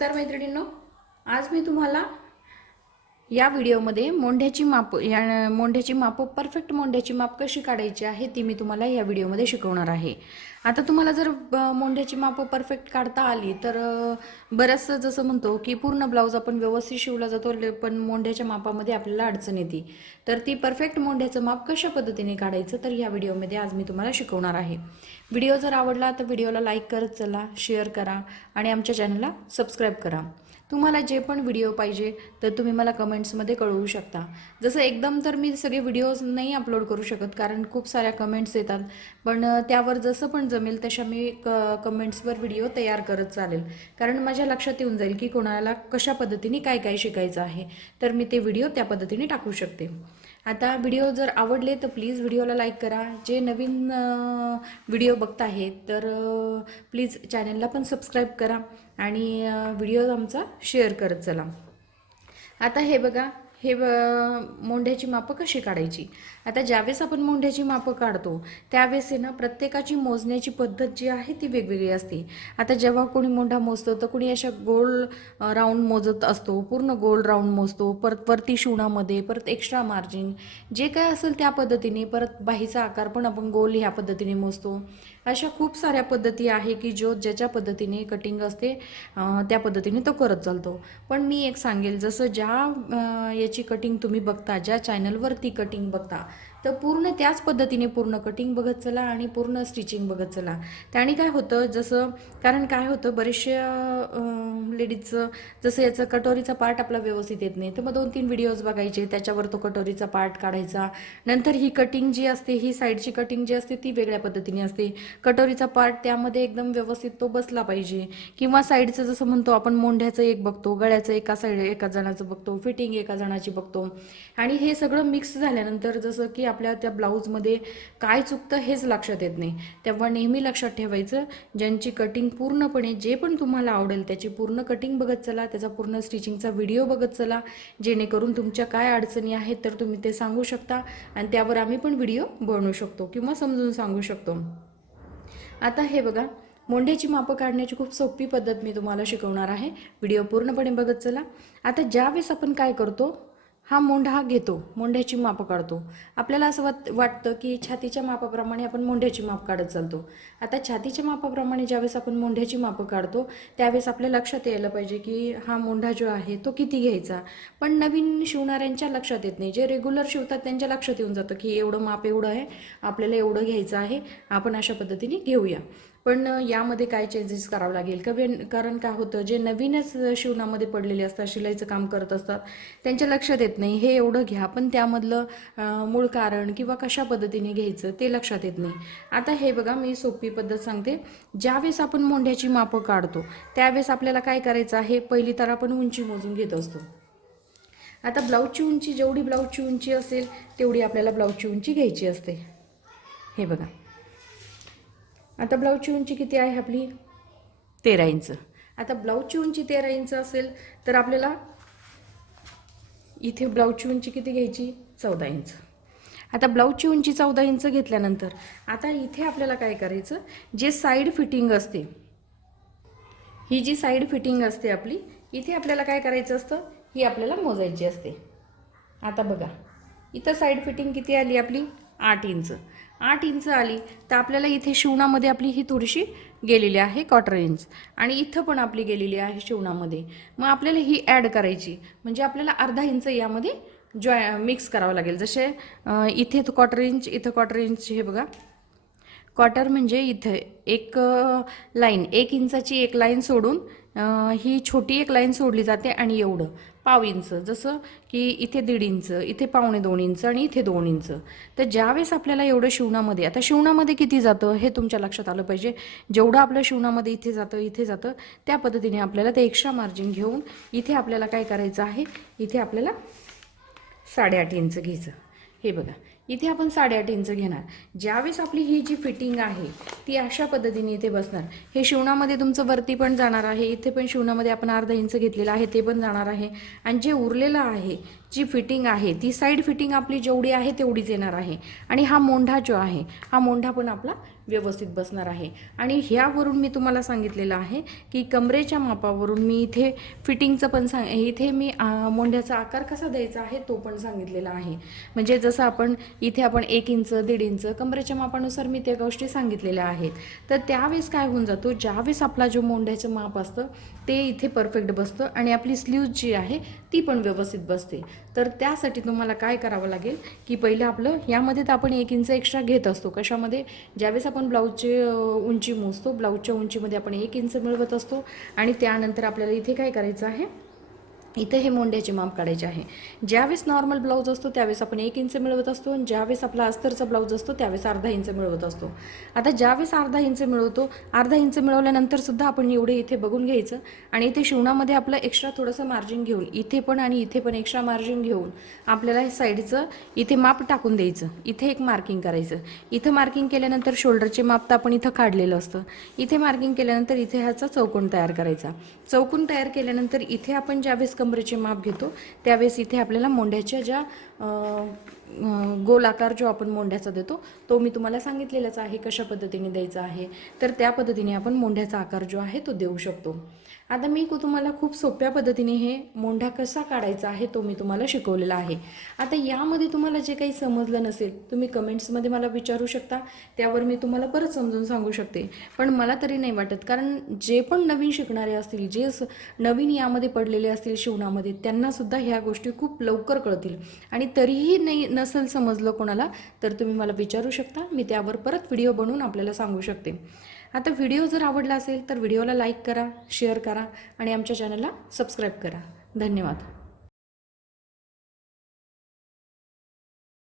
तर मैत्रिणींनो, आज मी तुम्हाला या व्हिडिओमध्ये मोंढ्याची माप परफेक्ट मोंढ्याची माप कशी काढायची आहे ती मी तुम्हाला या व्हिडिओमध्ये शिकवणार आहे। आता तुम्हाला जर मोंढ्याची माप परफेक्ट काढता आली तर बरंच जसं म्हणतो की पूर्ण ब्लाउज आपण व्यवस्थित शिवला जातो, पण मोंढ्याच्या मापामध्ये आपल्याला अडचण येते। तर ती परफेक्ट मोंढ्याचं माप कशा पद्धतीने काढायचं तर या व्हिडिओमध्ये आज मी तुम्हाला शिकवणार आहे। व्हिडिओ जर आवडला तर व्हिडिओला लाईक करत चला, शेअर करा आणि आमच्या चॅनलला सबस्क्राईब करा। तुम्हाला जे पण व्हिडिओ पाहिजे तर तुम्ही मला कमेंट्समध्ये कळवू शकता। जसं एकदम तर मी सगळे व्हिडिओज नाही अपलोड करू शकत कारण खूप साऱ्या कमेंट्स येतात, पण त्यावर जसं पण जमेल तशा मी कमेंट्सवर व्हिडिओ तयार करत चालेल, कारण माझ्या लक्षात येऊन जाईल की कोणाला कशा पद्धतीने काय काय शिकायचं आहे, तर मी ते व्हिडिओ त्या पद्धतीने टाकू शकते। आता व्हिडिओ जर आवडले तर प्लीज व्हिडिओला लाईक करा। जे नवीन व्हिडिओ बघत आहेत तर प्लीज चॅनलला पण सबस्क्राईब करा आणि व्हिडिओ आमचा शेअर करत चला। आता हे बघा, हे मोंढ्याची माप कशी काढायची। आता ज्यावेळेस आपण मोंढ्याची माप काढतो त्यावेळेस ना प्रत्येकाची मोजण्याची पद्धत जी आहे ती वेगवेगळी असते। आता जेव्हा कोणी मोंढा मोजतो तर कोणी अशा गोल राऊंड मोजत असतो, पूर्ण गोल राऊंड मोजतो, परत वरती शिवणामध्ये परत एक्स्ट्रा मार्जिन जे काय असेल त्या पद्धतीने, परत बाहीचा आकार पण आपण गोल ह्या पद्धतीने मोजतो। अशा खूप साऱ्या पद्धती आहे की जो ज्याच्या पद्धतीने कटिंग असते त्या पद्धतीने तो करत चालतो। पण मी एक सांगेल, जसं ज्या याची कटिंग तुम्ही बघता, ज्या चॅनलवरती कटिंग बघता तर पूर्ण त्याच पद्धतीने पूर्ण कटिंग बघत चला आणि पूर्ण स्टिचिंग बघत चला। त्याने काय होतं, जसं कारण काय होतं बरेचशा लेडीजचं जसं याचं कटोरीचा पार्ट आपला व्यवस्थित येत नाही, तर मग 2-3 व्हिडिओज बघायचे, त्याच्यावर तो कटोरीचा पार्ट काढायचा। नंतर ही कटिंग जी असते, ही साईडची कटिंग जी असते ती वेगळ्या पद्धतीने असते, कटोरीचा पार्ट त्यामध्ये एकदम व्यवस्थित तो बसला पाहिजे। किंवा साईडचं जसं म्हणतो आपण मोंढ्याचं एक बघतो, गळ्याचं एका साईड एका जणाचं बघतो, फिटिंग एका जणाची बघतो, आणि हे सगळं मिक्स झाल्यानंतर जसं की आपल्या त्या ब्लाऊजमध्ये काय चुकतं हेच लक्षात येत नाही। तेव्हा नेहमी लक्षात ठेवायचं, ज्यांची कटिंग पूर्णपणे जे पण तुम्हाला आवडेल त्याची पूर्ण कटिंग बघत चला, त्याचा पूर्ण स्टिचिंगचा व्हिडिओ बघत चला, जेणेकरून तुमच्या काय अडचणी आहेत तर तुम्ही ते सांगू शकता आणि त्यावर आम्ही पण व्हिडिओ बनवू शकतो किंवा समजून सांगू शकतो। आता हे बघा, मोंढ्याची माप काढण्याची खूप सोपी पद्धत मी तुम्हाला शिकवणार आहे, व्हिडिओ पूर्णपणे बघत चला। आता ज्यावेळेस आपण काय करतो, हा मोंढा घेतो, मोंढ्याची माप काढतो, आपल्याला असं वाटतं की छातीच्या मापाप्रमाणे आपण मोंढ्याची माप काढत चालतो। आता छातीच्या मापाप्रमाणे ज्यावेळेस आपण मोंढ्याची माप काढतो त्यावेळेस आपल्या लक्षात यायला पाहिजे की हा मोंढा जो आहे तो किती घ्यायचा। पण नवीन शिवणाऱ्यांच्या लक्षात येत नाही, जे रेग्युलर शिवतात त्यांच्या लक्षात येऊन जातं की एवढं माप एवढं आहे, आपल्याला एवढं घ्यायचं आहे, आपण अशा पद्धतीने घेऊया। पण यामध्ये काय चेंजेस करावं लागेल, कारण काय होतं, जे नवीनच शिवणामध्ये पडलेले असतात, शिलाईचं काम करत असतात, त्यांच्या लक्षात येत नाही हे एवढं घ्या, पण त्यामधलं मूळ कारण किंवा कशा पद्धतीने घ्यायचं ते लक्षात येत नाही। आता हे बघा, मी सोपी पद्धत सांगते। ज्यावेळेस आपण मोंढ्याची मापं काढतो त्यावेळेस आपल्याला काय करायचं आहे, पहिली तर आपण उंची मोजून घेत असतो। आता ब्लाऊजची उंची, जेवढी ब्लाऊजची उंची असेल तेवढी आपल्याला ब्लाऊजची उंची घ्यायची असते। हे बघा, आता ब्लाऊजची उंची किती आहे आपली 13 इंच। आता ब्लाऊजची उंची 13 इंच असेल तर आपल्याला इथे ब्लाऊजची उंची किती घ्यायची 14 इंच। आता ब्लाऊजची उंची 14 इंच घेतल्यानंतर आता इथे आपल्याला काय करायचं, जे साईड फिटिंग असते, ही जी साईड फिटिंग असते आपली, इथे आपल्याला काय करायचं असतं, ही आपल्याला मोजायची असते। आता बघा, इथं साईड फिटिंग किती आली आपली 8 इंच। 8 इंच आली तर आपल्याला इथे शिवणामध्ये आपली ही थोडीशी गेलेली आहे 1/4 इंच, आणि इथं पण आपली गेलेली आहे शिवणामध्ये। मग आपल्याला ही ॲड करायची, म्हणजे आपल्याला अर्धा इंच यामध्ये मिक्स करावं लागेल। जसे इथे 1/4 इंच, इथं 1/4 इंच, हे बघा 1/4 म्हणजे इथे एक लाईन, 1 इंचाची एक लाईन सोडून ही छोटी एक लाईन सोडली जाते, आणि एवढं 1/2 इंच, जसं की इथे 1.5 इंच, इथे 1.25 इंच आणि इथे 2 इंच। तर ज्यावेळेस आपल्याला एवढं शिवणामध्ये, आता शिवणामध्ये किती जातं हे तुमच्या लक्षात आलं पाहिजे, जेवढं आपलं शिवणामध्ये इथे जातं त्या पद्धतीने आपल्याला ते एक्स्ट्रा मार्जिन घेऊन इथे आपल्याला काय करायचं आहे, इथे आपल्याला 8.5 इंच घ्यायचं। हे बघा, इथे आपण 8.5 इंच घेणार. ज्यावेळेस आपली ही जी फिटिंग आहे ती अशा पद्धतीने इथे बसणार. हे शिवणामध्ये तुमचं वरती पण जाणार आहे, इथे पण शिवणामध्ये आपण अर्धा इंच घेतलेला आहे ते पण जाणार आहे. आणि जे उरलेलं आहे, जी फिटिंग आहे ती साईड फिटिंग आपली जेवढी आहे तेवढीच येणार आहे. आणि हा मोंढा जो आहे, हा मोंढा पण आपला व्यवस्थित बसणार आहे. आणि ह्यावरून मी तुम्हाला सांगितलेलं आहे की कमरेच्या मापावरून मी इथे फिटिंगचं पण इथे मी मोंढ्याचा आकार कसा द्यायचा आहे तो पण सांगितलेला आहे. म्हणजे जसं आपण इथे आपण 1 इंच 1.5 इंच कमरेच्या मापानुसार मी त्या गोष्टी सांगितलेल्या आहेत. तर त्यावेळेस काय होऊन जातो, ज्यावेळेस आपला जो मोंढ्याचं माप असतं ते इथे परफेक्ट बसतं आणि आपली स्लीव्ज जी आहे ती पण व्यवस्थित बसते. तर त्यासाठी तुम्हाला काय करावं लागेल की पहिलं आपलं यामध्ये तर आपण 1 इंच एक्स्ट्रा घेत असतो. कशामध्ये, ज्यावेळेस आपण ब्लाऊजची उंची मोजतो, ब्लाऊजच्या उंचीमध्ये आपण 1 इंच मिळवत असतो. आणि त्यानंतर आपल्याला इथे काय करायचं आहे, इथे हे मोंढ्याचे माप काढायचे आहे. ज्यावेळेस नॉर्मल ब्लाऊज असतो त्यावेळेस आपण 1 इंच मिळवत असतो आणि ज्यावेळेस आपला अस्तरचा ब्लाऊज असतो त्यावेळेस अर्धा इंच मिळवत असतो. आता ज्यावेळेस अर्धा इंच मिळवतो, अर्धा इंच मिळवल्यानंतर सुद्धा आपण एवढे इथे बघून घ्यायचं. आणि इथे शिवणामध्ये आपलं एक्स्ट्रा थोडंसं मार्जिन घेऊन इथे पण आणि इथे पण एक्स्ट्रा मार्जिन घेऊन आपल्याला साईडचं इथे माप टाकून द्यायचं. इथे एक मार्किंग करायचं. इथं मार्किंग केल्यानंतर शोल्डरचे माप तर आपण इथं काढलेलं असतं. इथे मार्किंग केल्यानंतर इथे ह्याचा चौकोन तयार करायचा. चौकोन तयार केल्यानंतर इथे आपण ज्यावेळेस कमरेचे माप घेतो त्यावेळेस इथे आपल्याला मोंढ्याच्या ज्या गोल आकार जो आपण मोंढ्याचा देतो तो मी तुम्हाला सांगितलेलाच आहे कशा पद्धतीने द्यायचा आहे. तर त्या पद्धतीने आपण मोंढ्याचा आकार जो आहे तो देऊ शकतो. आता मी तुम्हाला खूप सोप्या पद्धतीने हे मोंढा कसा काढायचा आहे तो मी तुम्हाला शिकवलेला आहे. आता यामध्ये तुम्हाला जे काही समजलं नसेल तुम्ही कमेंट्समध्ये मला विचारू शकता, त्यावर मी तुम्हाला परत समजून सांगू शकते. पण मला तरी नाही वाटत, कारण जे पण नवीन शिकणारे असतील, जे नवीन यामध्ये पडलेले असतील शिवणामध्ये, त्यांनासुद्धा ह्या गोष्टी खूप लवकर कळतील. आणि तरीही नाही नसेल समजलं कोणाला तर तुम्ही मला विचारू शकता, मी त्यावर परत व्हिडिओ बनवून आपल्याला सांगू शकते. आता व्हिडिओ जर आवडला असेल तर व्हिडिओला लाईक करा, शेअर करा आणि आमच्या चॅनलला सबस्क्राईब करा. धन्यवाद.